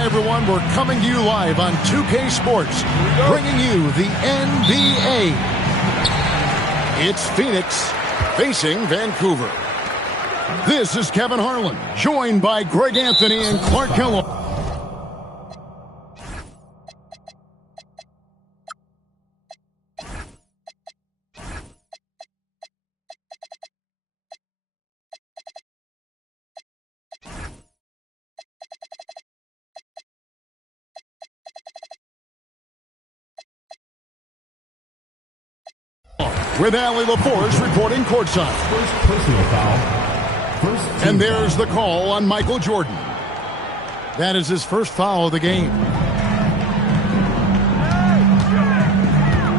Hi, everyone. We're coming to you live on 2K Sports, bringing you the NBA. It's Phoenix facing Vancouver. This is Kevin Harlan, joined by Greg Anthony and Clark Kellogg. With Allie LaForce reporting courtside. First personal foul. And there's the call on Michael Jordan. That is his first foul of the game.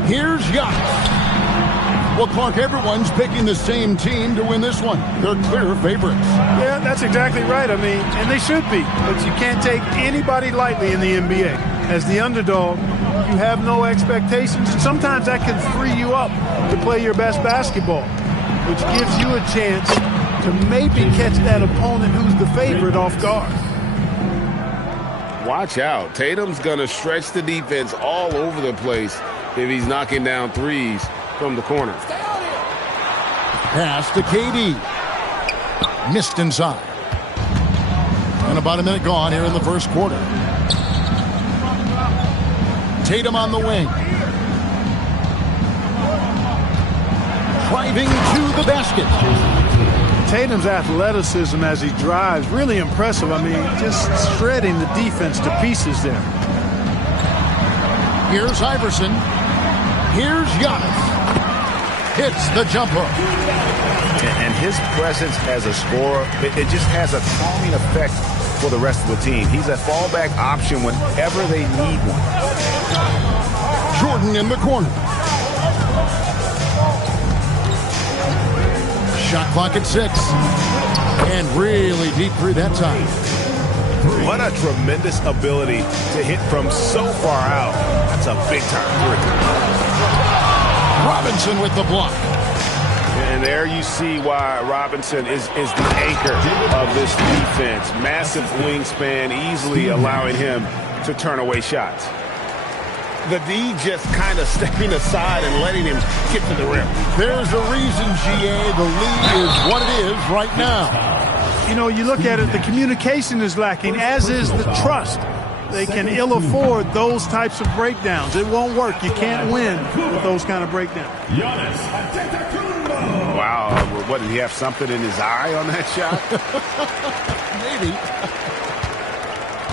Here's Giannis. Well, Clark, everyone's picking the same team to win this one. They're clear favorites. Yeah, that's exactly right. I mean, and they should be. But you can't take anybody lightly in the NBA. As the underdog, you have no expectations. And sometimes that can free you up to play your best basketball, which gives you a chance to maybe catch that opponent who's the favorite off guard. Watch out. Tatum's going to stretch the defense all over the place if he's knocking down threes from the corner. Pass to KD. Missed inside. And about a minute gone here in the first quarter. Tatum on the wing. Driving to the basket. Tatum's athleticism as he drives, really impressive. I mean, just shredding the defense to pieces there. Here's Iverson. Here's Giannis. Hits the jump hook. And his presence as a scorer, it just has a calming effect for the rest of the team. He's a fallback option whenever they need one. Jordan in the corner. Shot clock at 6. And really deep three that time. What a tremendous ability to hit from so far out. That's a big-time three. Robinson with the block. And there you see why Robinson is the anchor of this defense. Massive wingspan, easily allowing him to turn away shots. The D just kind of stepping aside and letting him get to the rim. There's a reason, GA, the lead is what it is right now. You know, you look at it, the communication is lacking, as is the trust. They can ill afford those types of breakdowns. It won't work. You can't win with those kind of breakdowns. Wow, what, did he have something in his eye on that shot? Maybe.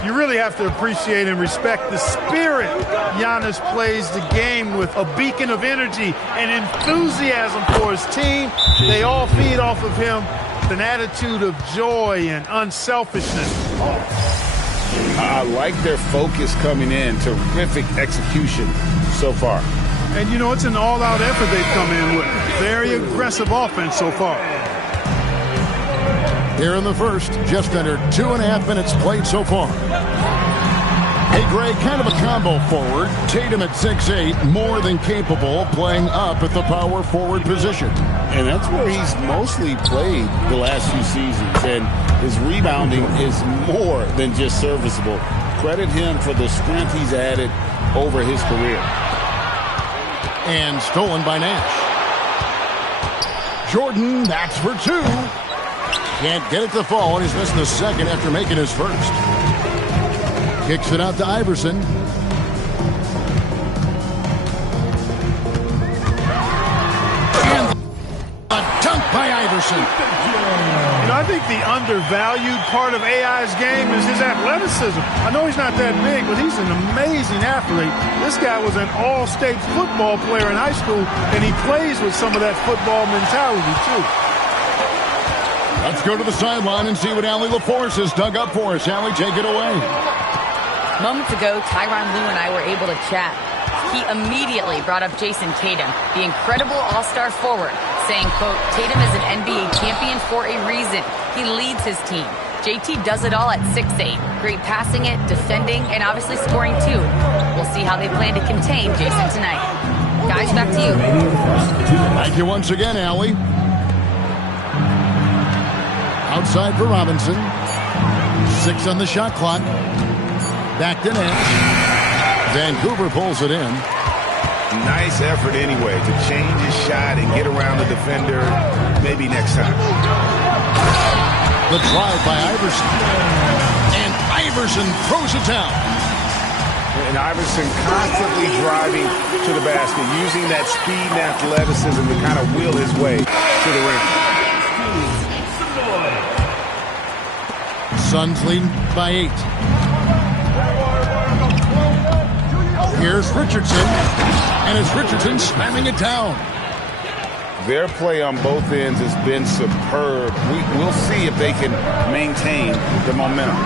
You really have to appreciate and respect the spirit Giannis plays the game with, a beacon of energy and enthusiasm for his team. They all feed off of him with an attitude of joy and unselfishness. I like their focus coming in. Terrific execution so far. And, you know, it's an all-out effort they've come in with. Very aggressive offense so far. Here in the first, just under 2.5 minutes played so far. Hey, Greg, kind of a combo forward. Tatum at 6'8", more than capable of playing up at the power forward position. And that's where he's mostly played the last few seasons. And his rebounding is more than just serviceable. Credit him for the strength he's added over his career. And stolen by Nash. Jordan, that's for 2. Can't get it to fall, and he's missing the second after making his first. Kicks it out to Iverson. And a dunk by Iverson. You know, I think the undervalued part of AI's game is his athleticism. I know he's not that big, but he's an amazing athlete. This guy was an all-state football player in high school, and he plays with some of that football mentality, too. Let's go to the sideline and see what Allie LaForce has dug up for us. Allie, take it away. Moments ago, Tyronn Lue and I were able to chat. He immediately brought up Jason Tatum, the incredible all-star forward, saying, quote, Tatum is an NBA champion for a reason. He leads his team. JT does it all at 6'8". Great passing it, defending, and obviously scoring too. We'll see how they plan to contain Jason tonight. Guys, back to you. Thank you once again, Allie. Outside for Robinson. 6 on the shot clock. Back to net. Vancouver pulls it in. Nice effort anyway to change his shot and get around the defender. Maybe next time. The drive by Iverson. And Iverson throws it down. And Iverson constantly driving to the basket, using that speed and athleticism to kind of wheel his way to the rim. Suns leading by 8. Here's Richardson. And it's Richardson slamming it down. Their play on both ends has been superb. We'll see if they can maintain the momentum.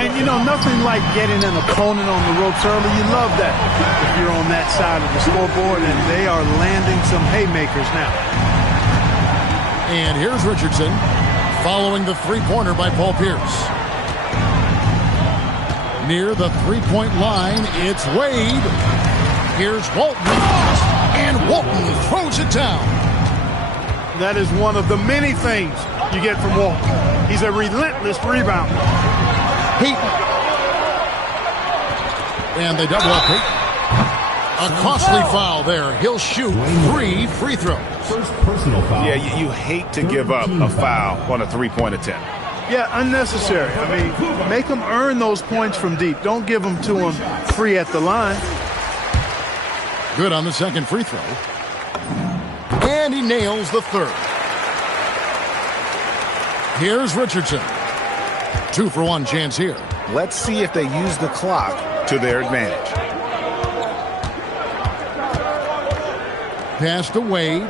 And, you know, nothing like getting an opponent on the ropes early. You love that if you're on that side of the scoreboard, and they are landing some haymakers now. And here's Richardson following the three-pointer by Paul Pierce. Near the three-point line, it's Wade. Here's Walton. And Walton throws it down. That is one of the many things you get from Walton. He's a relentless rebounder. Payton. And they double up Payton. A costly foul there. He'll shoot 3 free throws. First personal foul. Yeah, you hate to give up a foul on a three-point attempt. Yeah, unnecessary. I mean, make them earn those points from deep. Don't give them to them free at the line. Good on the second free throw. And he nails the third. Here's Richardson. 2-for-1 chance here. Let's see if they use the clock to their advantage. Pass to Wade.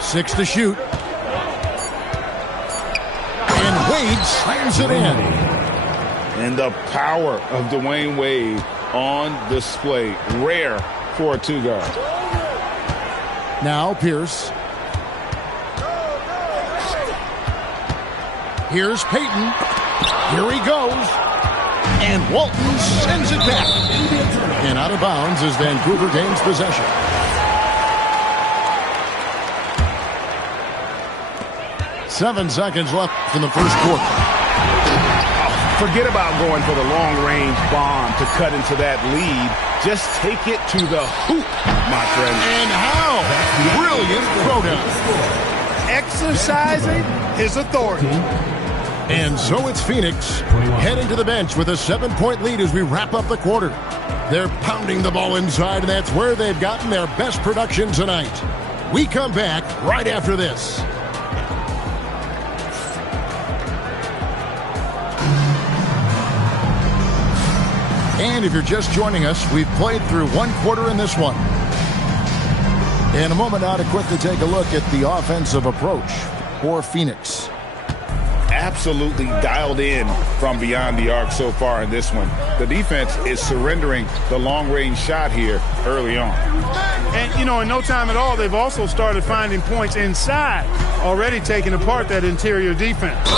Six to shoot. And Wade slams it in. And the power of Dwayne Wade on display. Rare for a two-guard. Now Pierce. Here's Payton. Here he goes. And Walton sends it back. And out of bounds as Vancouver gains possession. Seven seconds left in the first quarter. Forget about going for the long-range bomb to cut into that lead. Just take it to the hoop, my friend. And how? Brilliant throwdown. Exercising his authority. And so it's Phoenix heading to the bench with a 7-point lead as we wrap up the quarter. They're pounding the ball inside, and that's where they've gotten their best production tonight. We come back right after this. And if you're just joining us, we've played through one quarter in this one. In a moment now to quickly take a look at the offensive approach for Phoenix. Absolutely dialed in from beyond the arc so far in this one. The defense is surrendering the long-range shot here early on. And, you know, in no time at all, they've also started finding points inside, already taking apart that interior defense.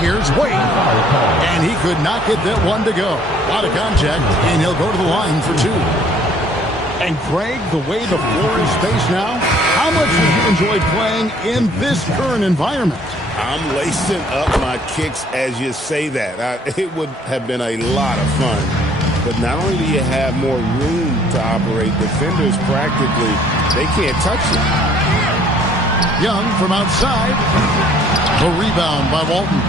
Here's Wade, and he could not get that one to go. Out of contact, and he'll go to the line for 2. And Craig, the way the floor is spaced now, how much have you enjoyed playing in this current environment? I'm lacing up my kicks as you say that. It would have been a lot of fun. But not only do you have more room to operate, defenders practically, they can't touch it. Young from outside. The rebound by Walton.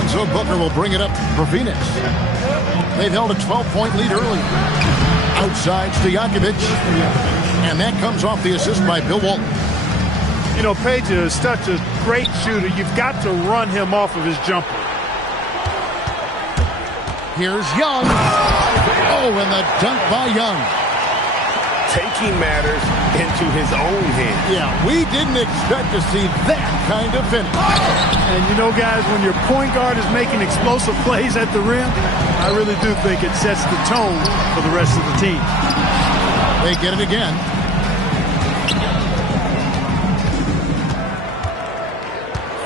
And so Booker will bring it up for Phoenix. They've held a 12-point lead early. Outside Stojakovic. And that comes off the assist by Bill Walton. You know, Peja is such a great shooter. You've got to run him off of his jumper. Here's Young. Oh, and the dunk by Young. Taking matters into his own hands. Yeah, we didn't expect to see that kind of finish. And you know, guys, when your point guard is making explosive plays at the rim, I really do think it sets the tone for the rest of the team. They get it again.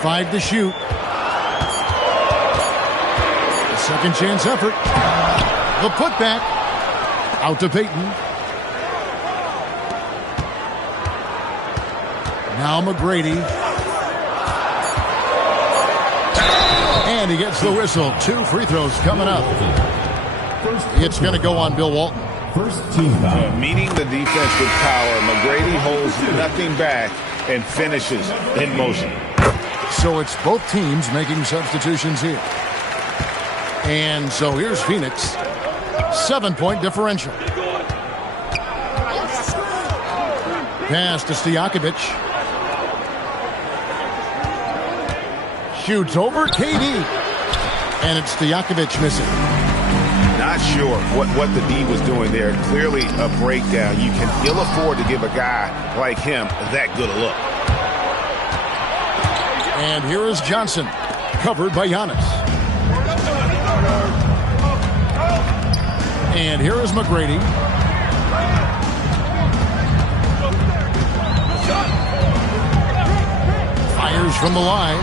Five to shoot. A second chance effort. The putback. Out to Payton. Now McGrady. And he gets the whistle. 2 free throws coming up. It's going to go on Bill Walton. First team foul. Meeting the defense with power, McGrady holds nothing back and finishes in motion. So it's both teams making substitutions here. And so here's Phoenix. 7-point differential. Pass to Stojakovic. Shoots over KD. And it's Stojakovic missing. Not sure what the D was doing there. Clearly a breakdown. You can ill afford to give a guy like him that good a look. And here is Johnson, covered by Giannis. And here is McGrady. Fires from the line.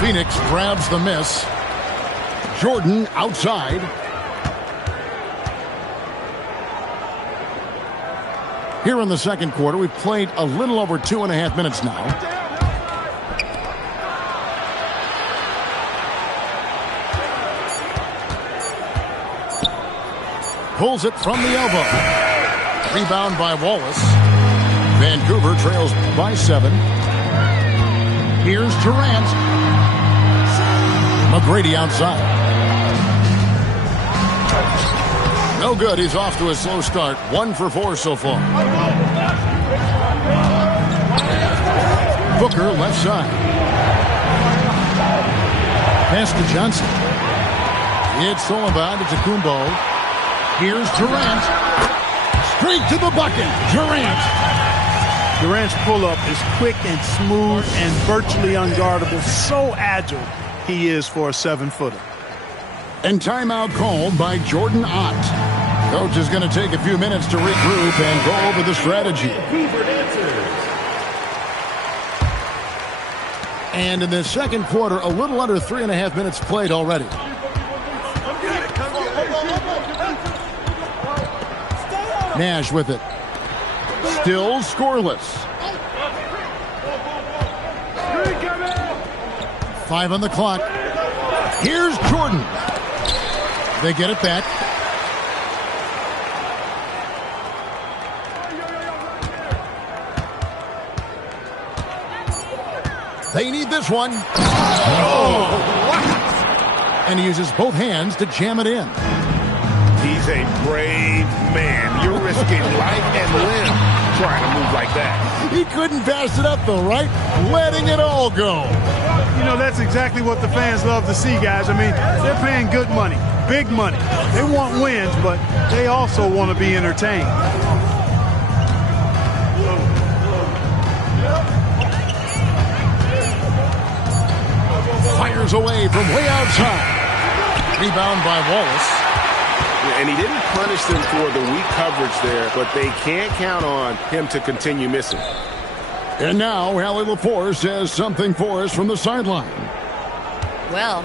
Phoenix grabs the miss. Jordan outside. Here in the second quarter, we've played a little over 2.5 minutes now. Pulls it from the elbow. Rebound by Wallace. Vancouver trails by 7. Here's Durant. McGrady outside. No good. He's off to a slow start. 1 for 4 so far. Booker left side. Pass to Johnson. It's Sullivan to Tacumbo. Here's Durant. Straight to the bucket. Durant's pull-up is quick and smooth and virtually unguardable. So agile he is for a 7-footer. And timeout called by Jordan Ott. Coach is going to take a few minutes to regroup and go over the strategy. And in the second quarter, a little under 3.5 minutes played already. Nash with it. Still scoreless. 5 on the clock. Here's Jordan. They get it back. They need this one. Oh! And he uses both hands to jam it in. He's a brave man. You're risking life and limb trying to move like that. He couldn't pass it up, though, right? Letting it all go. You know, that's exactly what the fans love to see, guys. I mean, they're paying good money, big money. They want wins, but they also want to be entertained. Fires away from way outside. Rebound by Wallace. And he didn't punish them for the weak coverage there, but they can't count on him to continue missing. And now, Allie Lepore says something for us from the sideline. Well,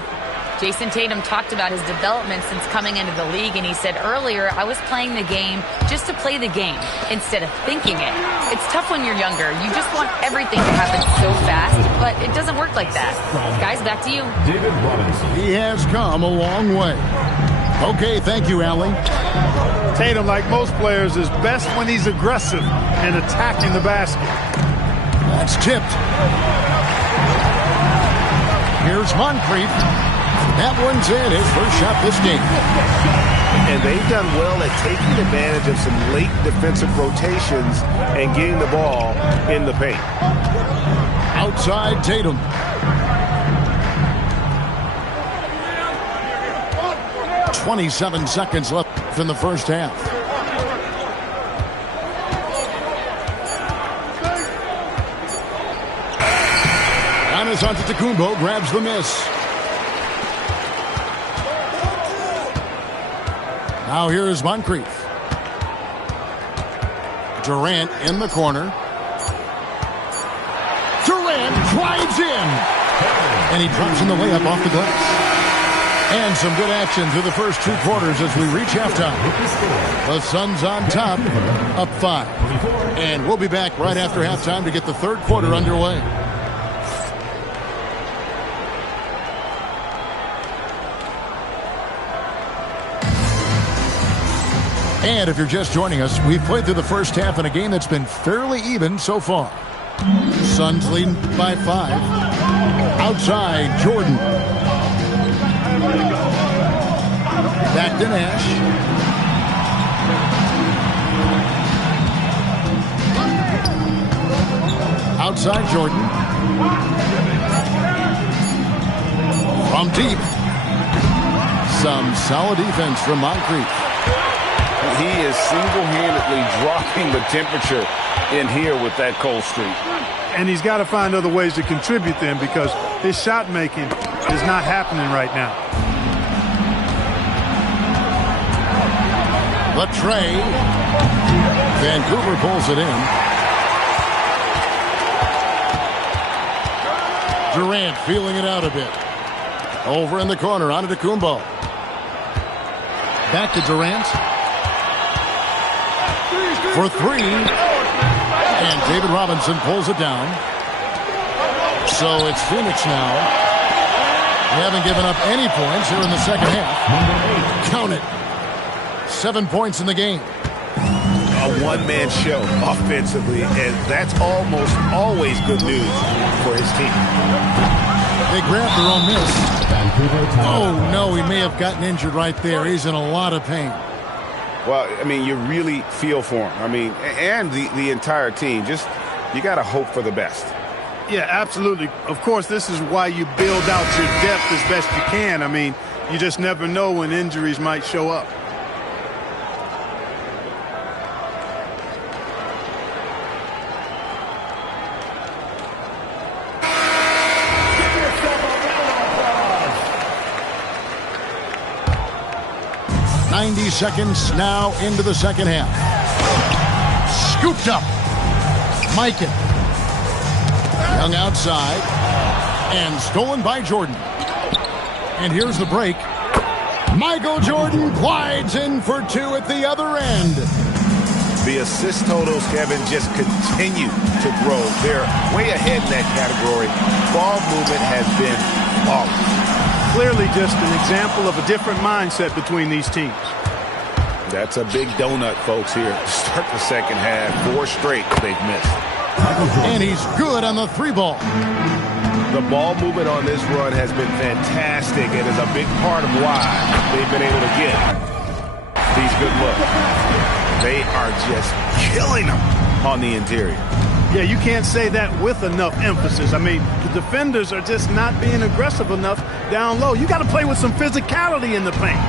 Jason Tatum talked about his development since coming into the league, and he said earlier, I was playing the game just to play the game instead of thinking it. It's tough when you're younger. You just want everything to happen so fast, but it doesn't work like that. Guys, back to you. David Robinson. He has come a long way. Okay, thank you, Allie. Tatum, like most players, is best when he's aggressive and attacking the basket. That's tipped. Here's Moncrief. That one's in, his first shot this game. And they've done well at taking advantage of some late defensive rotations and getting the ball in the paint. Outside Tatum. .27 seconds left in the first half. Giannis Antetokounmpo grabs the miss. Now here's Moncrief. Durant in the corner. Durant drives in. And he drops in the layup off the glass. And some good action through the first 2 quarters as we reach halftime. The Suns on top, up 5. And we'll be back right after halftime to get the third quarter underway. And if you're just joining us, we've played through the first half in a game that's been fairly even so far. Suns leading by 5. Outside, Jordan. Back to Nash. Outside, Jordan. From deep. Some solid defense from Moncrief. He is single-handedly dropping the temperature in here with that cold streak. And he's got to find other ways to contribute then, because his shot making is not happening right now. Latrey. Vancouver pulls it in. Durant feeling it out a bit. Over in the corner, on to Kumbo. Back to Durant. For 3. And David Robinson pulls it down. So it's Phoenix now. They haven't given up any points here in the second half. Count it. 7 points in the game. A one-man show offensively, and that's almost always good news for his team. They grabbed their own miss. Oh, no, he may have gotten injured right there. He's in a lot of pain. Well, I mean, you really feel for him. I mean, and the entire team. Just, you got to hope for the best. Yeah, absolutely. Of course, this is why you build out your depth as best you can. I mean, you just never know when injuries might show up. Seconds now into the second half. Scooped up. Mikan. Young outside. And stolen by Jordan. And here's the break. Michael Jordan glides in for 2 at the other end. The assist totals, Kevin, just continue to grow. They're way ahead in that category. Ball movement has been flawless. Clearly just an example of a different mindset between these teams. That's a big donut, folks, here to start the second half. 4 straight they've missed. And he's good on the 3-ball. The ball movement on this run has been fantastic and is a big part of why they've been able to get these good looks. They are just killing them on the interior. Yeah, you can't say that with enough emphasis. I mean, the defenders are just not being aggressive enough down low. You got to play with some physicality in the paint.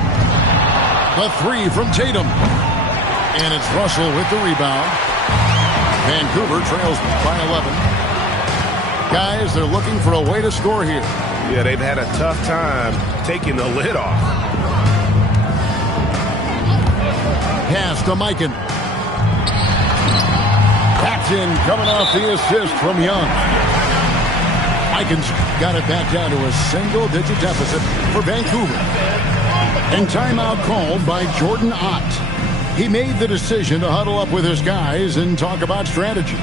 The 3 from Tatum. And it's Russell with the rebound. Vancouver trails by 11. Guys, they're looking for a way to score here. Yeah, they've had a tough time taking the lid off. Pass to Mikan. That's in, coming off the assist from Young. Mikan's got it back down to a single-digit deficit for Vancouver. And timeout called by Jordan Ott. He made the decision to huddle up with his guys and talk about strategy.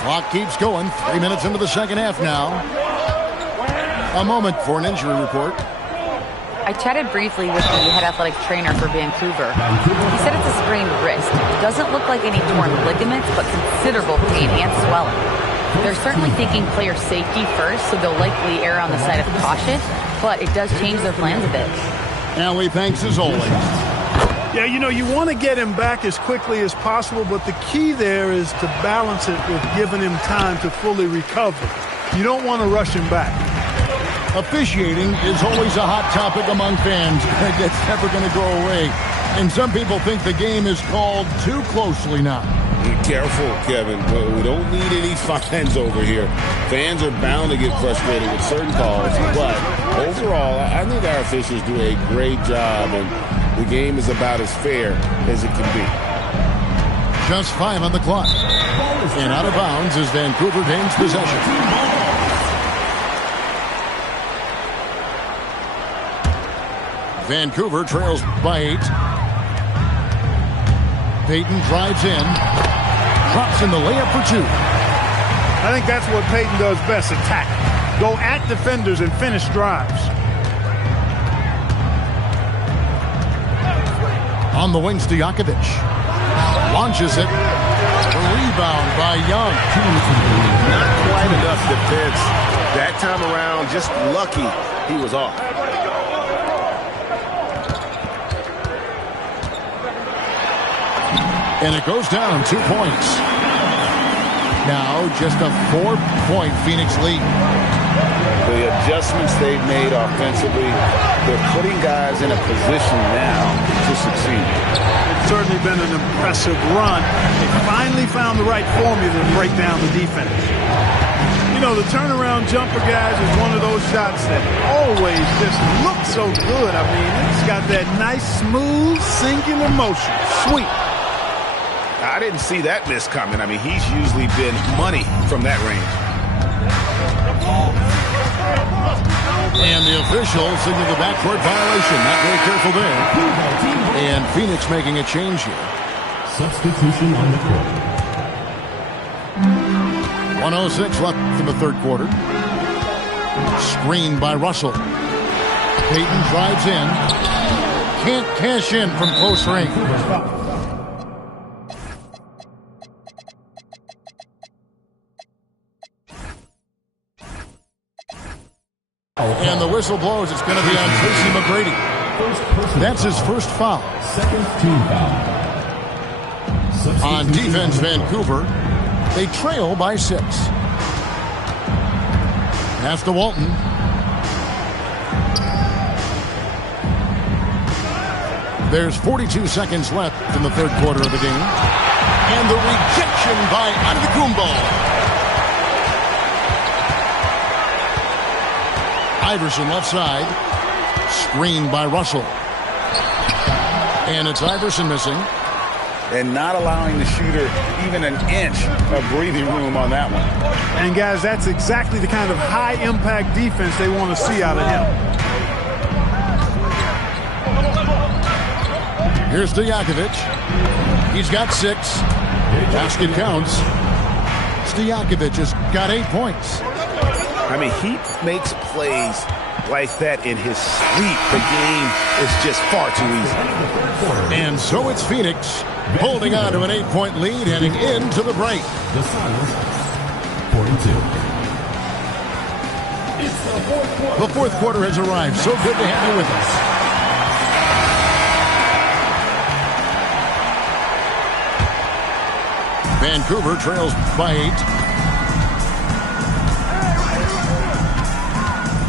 Clock keeps going. 3 minutes into the second half now. A moment for an injury report. I chatted briefly with the head athletic trainer for Vancouver. He said it's a sprained wrist. Doesn't look like any torn ligaments, but considerable pain and swelling. They're certainly thinking player safety first, so they'll likely err on the side of caution, but it does change their plans a bit. Allie, thanks as always. Yeah, you know, you want to get him back as quickly as possible, but the key there is to balance it with giving him time to fully recover. You don't want to rush him back. Officiating is always a hot topic among fans. That's never going to go away. And some people think the game is called too closely now. Be careful, Kevin. We don't need any fines over here. Fans are bound to get frustrated with certain calls. But overall, I think our officials do a great job, and the game is about as fair as it can be. Just 5 on the clock. And out of bounds as Vancouver gains possession. Vancouver trails by 8. Payton drives in. Drops in the layup for 2. I think that's what Payton does best, attack. Go at defenders and finish drives. On the wing, Stojakovic. Launches it. A rebound by Young. Not quite enough defense that time around. Just lucky he was off. And it goes down 2 points. Now just a 4-point Phoenix lead. The adjustments they've made offensively, they're putting guys in a position now to succeed. It's certainly been an impressive run. They finally found the right formula to break down the defense. You know, the turnaround jumper, guys, is one of those shots that always just looks so good. I mean, it's got that nice, smooth, singular motion. Sweet. I didn't see that miss coming. I mean, he's usually been money from that range. And the official signaled the backcourt violation. Not very careful there. And Phoenix making a change here. Substitution on the court. 1:06 left in the third quarter. Screen by Russell. Payton drives in. Can't cash in from close range. And the whistle blows. It's going to be on Tracy McGrady. That's his first foul. Second team foul. On defense, Vancouver, they trail by 6. Pass to Walton. There's 42 seconds left in the third quarter of the game. And the rejection by Antetokounmpo. Iverson left side. Screened by Russell. And it's Iverson missing. And not allowing the shooter even an inch of breathing room on that one. And, guys, that's exactly the kind of high-impact defense they want to see out of him. Here's Stojakovic. He's got 6. Basket counts. Stojakovic has got 8 points. I mean, he makes plays like that in his sleep. The game is just far too easy. And so it's Phoenix holding on to an 8-point lead heading into the break. The Suns, 42. The fourth quarter has arrived. So good to have you with us. Vancouver trails by 8.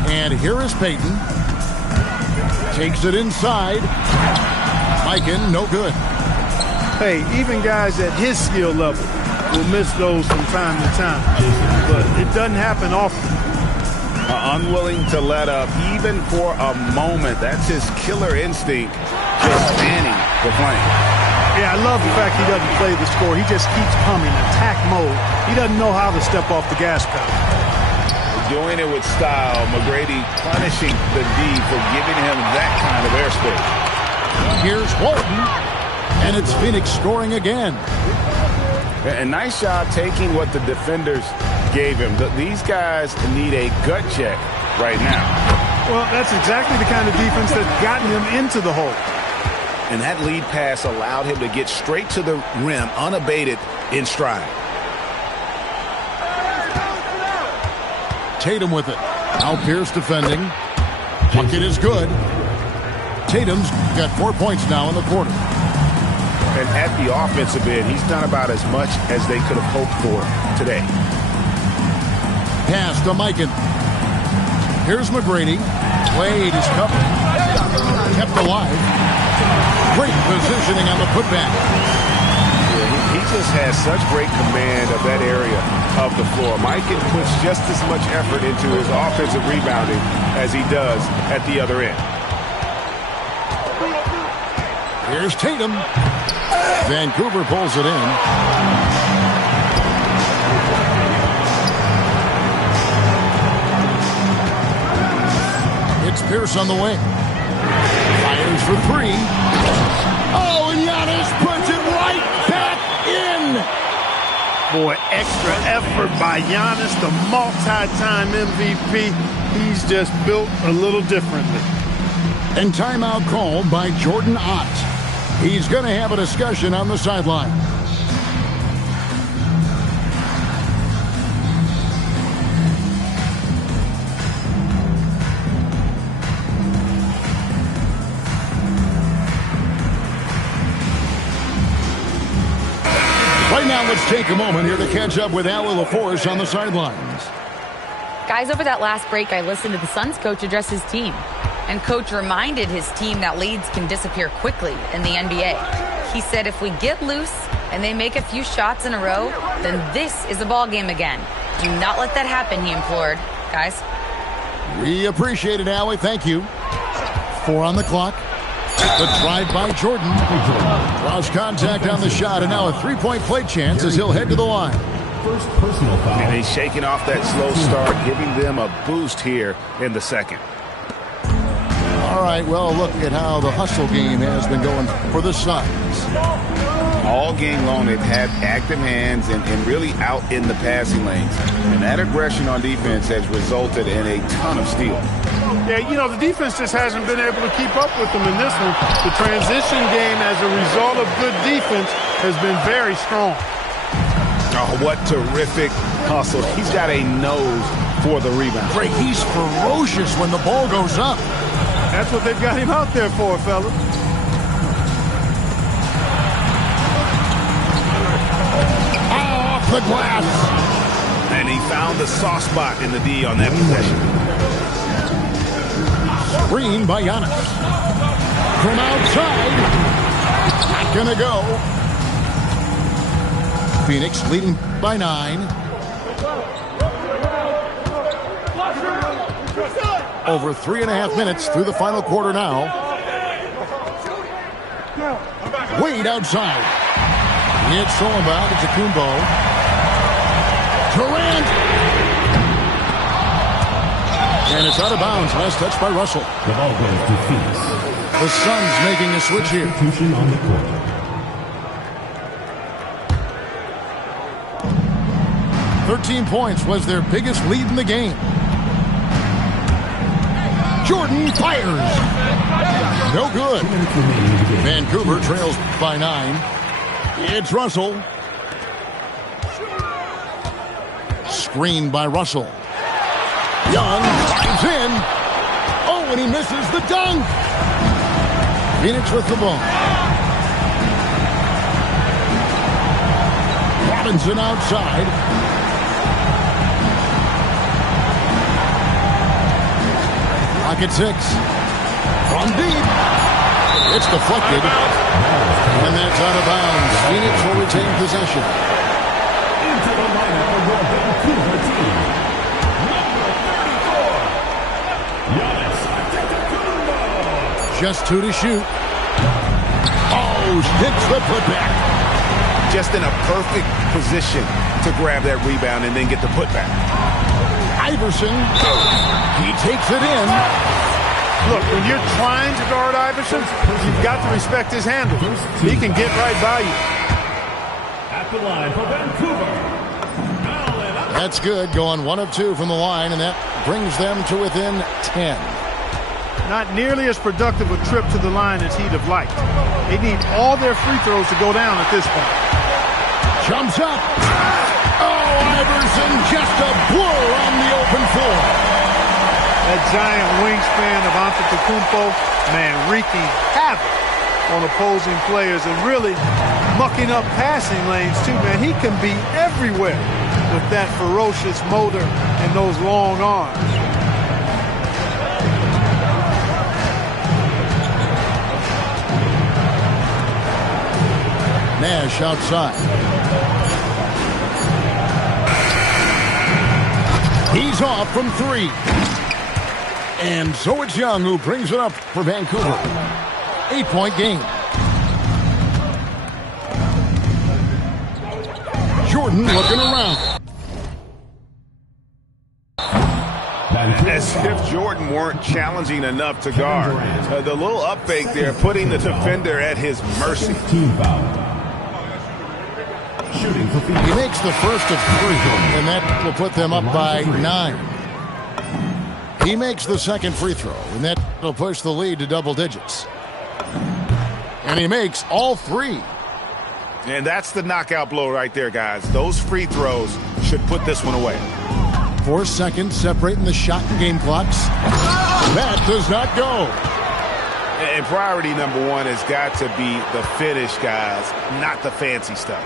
And here is Payton. Takes it inside. Mikan, no good. Hey, even guys at his skill level will miss those from time to time. But it doesn't happen often. Unwilling to let up, even for a moment. That's his killer instinct, just fanning the flame. Yeah, I love the fact he doesn't play the score. He just keeps coming, attack mode. He doesn't know how to step off the gas pedal. Doing it with style. McGrady punishing the D for giving him that kind of airspace. Here's Walton. And it's Phoenix scoring again. A nice job taking what the defenders gave him. These guys need a gut check right now. Well, that's exactly the kind of defense that's gotten him into the hole. And that lead pass allowed him to get straight to the rim unabated in stride. Tatum with it. Now Pierce defending. Bucket is good. Tatum's got 4 points now in the quarter. And at the offensive end, he's done about as much as they could have hoped for today. Pass to Mikan. Here's McGrady. Wade is covered. Kept alive. Great positioning on the putback. He just has such great command of that area of the floor. Mikan puts just as much effort into his offensive rebounding as he does at the other end. Here's Tatum. Vancouver pulls it in. It's Pierce on the wing. Turns for three. Oh, and Giannis puts it right back in. Boy, extra effort by Giannis, the multi-time MVP. He's just built a little differently. And timeout called by Jordan Ott. He's going to have a discussion on the sideline. Right now, let's take a moment here to catch up with Allie LaForce on the sidelines. Guys, over that last break, I listened to the Suns coach address his team. And coach reminded his team that leads can disappear quickly in the NBA. He said if we get loose and they make a few shots in a row, then this is a ball game again. Do not let that happen, he implored. Guys. We appreciate it, Allie. Thank you. 4 on the clock. The drive by Jordan. Draws contact on the shot, and now a three-point play chance as he'll head to the line. First personal foul. And he's shaking off that slow start, giving them a boost here in the second. All right, well, look at how the hustle game has been going for the Suns. All game long, they've had active hands and really out in the passing lanes. And that aggression on defense has resulted in a ton of steals. Yeah, you know, the defense just hasn't been able to keep up with them in this one. The transition game, as a result of good defense, has been very strong. Oh, what terrific hustle. He's got a nose for the rebound. Greg, he's ferocious when the ball goes up. That's what they've got him out there for, fella. Off the glass. And he found the soft spot in the D on that possession. Screen by Giannis. From outside. Not gonna go. Phoenix leading by 9. Over 3.5 minutes through the final quarter now. Wade outside. It's Solomon to Kumbo. Durant. And it's out of bounds. Last touch by Russell. The ball goes to Phoenix. The Suns making a switch here. Substitution on the court. $13 points was their biggest lead in the game. Jordan fires. No good. Vancouver trails by 9. It's Russell. Screen by Russell. Young drives in. Oh, and he misses the dunk. Phoenix with the ball. Robinson outside. Pocket 6. From deep. It's deflected. And that's out of bounds. Phoenix will retain possession. Into the lineup of the Vancouver team. Number 34, Giannis Antetokounmpo. Just 2 to shoot. Oh, hits the putback. Just in a perfect position to grab that rebound and then get the putback. Iverson. He takes it in. Look, when you're trying to guard Iverson, you've got to respect his handle. He can get right by you. At the line for Vancouver. That's good. Going 1 of 2 from the line, and that brings them to within 10. Not nearly as productive a trip to the line as he'd have liked. They need all their free throws to go down at this point. Jumps up. Oh, Iverson, just a blur on the open floor. That giant wingspan of Antetokounmpo, man, wreaking havoc on opposing players and really mucking up passing lanes too, man. He can be everywhere with that ferocious motor and those long arms. Nash outside. He's off from 3. And so it's Young who brings it up for Vancouver. 8-point game. Jordan looking around. As if Jordan weren't challenging enough to guard. The little up fake there, putting the defender at his mercy. Team foul. Shooting for Phoenix. He makes the first of 3, and that will put them up by 9. He makes the second free throw, and that will push the lead to double digits. And he makes all 3. And that's the knockout blow right there, guys. Those free throws should put this one away. 4 seconds separating the shot and game clocks. That does not go. And priority number 1 has got to be the finish, guys, not the fancy stuff.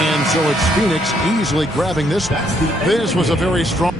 And so it's Phoenix easily grabbing this one. This was a very strong...